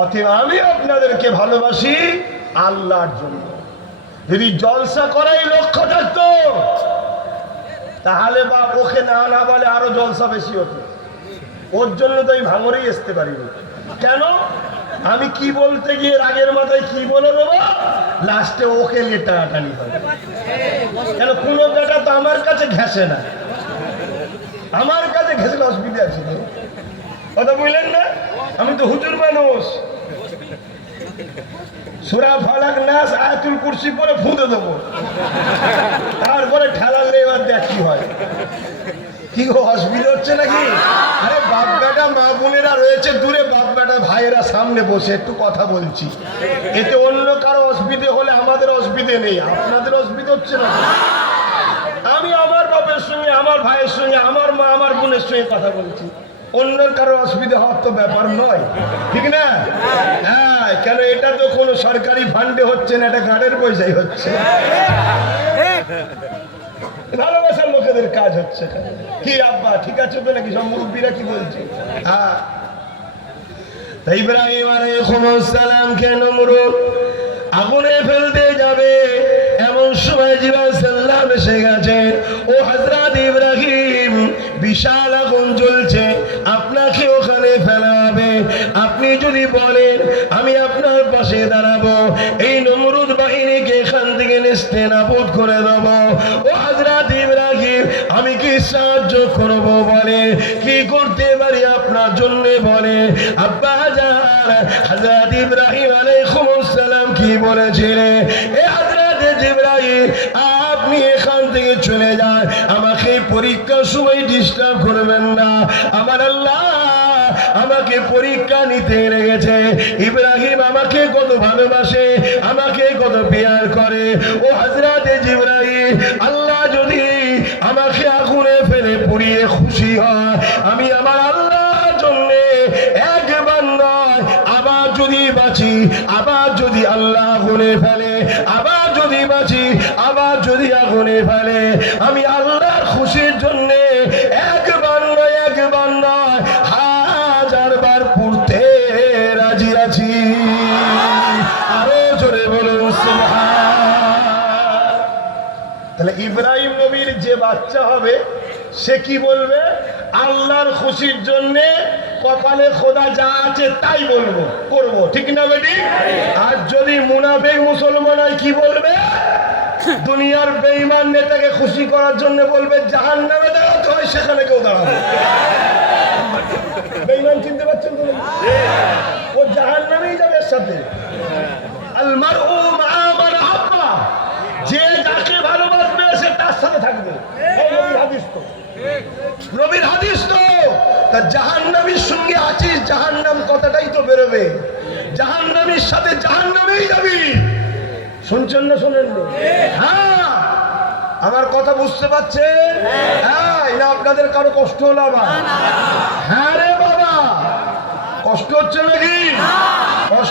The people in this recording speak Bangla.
অতএব আমি আপনাদেরকে ভালোবাসি আল্লাহর জন্য। যদি জলসা করাই লক্ষ্য থাকতো, তাহলে বা ওকে না না বলে আরও জলসা বেশি হতো। ওর জন্য তো আমি ভাঙরেই আসতে পারিনি কেন? আমি কি বলতে গিয়ে রাগের মাথায় কি বলে দেবো? লাস্টে ওকে নিয়ে টানাটানি হবে। কেন? কোনো বেটা তো আমার কাছে ঘেসে না। আমার কাছে ঘেসলে অসুবিধা আছে? কথা বুঝলেন না? আমি তো হুজুর মানুষ। সুরা ফালাক নাস আয়াতুল কুরসি পরে ফুঁদে দেবো। তারপরে ঠেলার এবার দেখ কি হয়। কি গো, অসুবিধা হচ্ছে নাকি? আরে বাপ বেটা মা বোনেরা রয়েছে দূরে বাপ বেটা ভাইয়েরা সামনে বসে একটু কথা বলছি। এতে অন্য কারও অসুবিধে হলে আমাদের অসুবিধে নেই, আপনাদের অসুবিধা হচ্ছে না। আমি আমার বাপের সঙ্গে, আমার ভাইয়ের সঙ্গে, আমার মা, আমার বোনের সঙ্গে কথা বলছি। অন্যের কারও অসুবিধা হওয়ার তো ব্যাপার নয়। ঠিক না? হ্যাঁ কেন এটা তো কোনো সরকারি ফান্ডে হচ্ছে না, এটা গাড়ের পয়সাই হচ্ছে। ভালোবাসার লোকেদের কাজ হচ্ছে কি আব্বা, ঠিক আছে তো নাকি? সব মুরব্বীরা কি বলছে? হ্যাঁ। ইব্রাহিম আলাইহিসসালামকে নমরুদ আগুনে ফেলতে যাবে, এমন সময় জিবাল সাল্লাম এসে গেছেন। ও হযরত ইব্রাহিম, বিশাল আগুন জ্বলছে। আমি আপনার পাশে দাঁড়াবো। এই নমরুদ বাহিনীকে এখান থেকে নিস্তে নাবুদ করে দেব। ও হযরত ইব্রাহিম, আমি কি সাহায্য করব বলে, কি করতে পারি আপনার জন্য বলে? আব্বা হাজার, হযরত ইব্রাহিম আলাইহিস সালাম কি বলেছিলেন? আমাকে পরীক্ষা নিতে লেগেছে। ইব্রাহিম আমাকে কত ভালোবাসে, আমাকে কত পেয়ার করে। ও হজরত জিব্রাহিম আল্লাহ যদি আমাকে আগুনে ফেলে পুড়িয়ে খুশি হয়, আমি আমার জন্য একবার নয় আবার যদি বাঁচি, আবার যদি আল্লাহ আগুনে ফেলে, আবার যদি বাঁচি, আবার যদি আগুনে ফেলে, আমি আল্লাহর খুশির জন্য ইব্রাহিম নবীর যে বাচ্চা হবে, সে কি বলবে? আল্লাহর খুশির জন্য কপালে খোদা যা আছে তাই বলব, করব। ঠিক না বেটি? আর যদি মুনাফেক মুসলমান হয়, কি বলবে? দুনিয়ার বেঈমান নেতাকে খুশি করার জন্য বলবে জাহান নামে দাঁড়াতে হয়, সেখানে কেউ দাঁড়াবে বেইমান চিনতে পারছেন তো নাকি? ও জাহান নামেই যাবে এর সাথে আলমার ও মা হাব্বা যে যাকে ভালোবাসবে সে তার সাথে থাকবে এই নবীর হাদিস তো নবীর হাদিস তো। তা জাহান্নামীর সঙ্গে আছিস, জাহান্নাম কথাটাই তো বেরোবে। জাহান্নামীর সাথে জাহান্নামেই যাবি। শুনছেন না শোনেন হ্যাঁ আমার কথা বুঝতে পারছেন? হ্যাঁ না আপনাদের কারও কষ্ট হলো আমার? হ্যাঁ রে বাবা, কষ্ট হচ্ছে নাকি? কষ্ট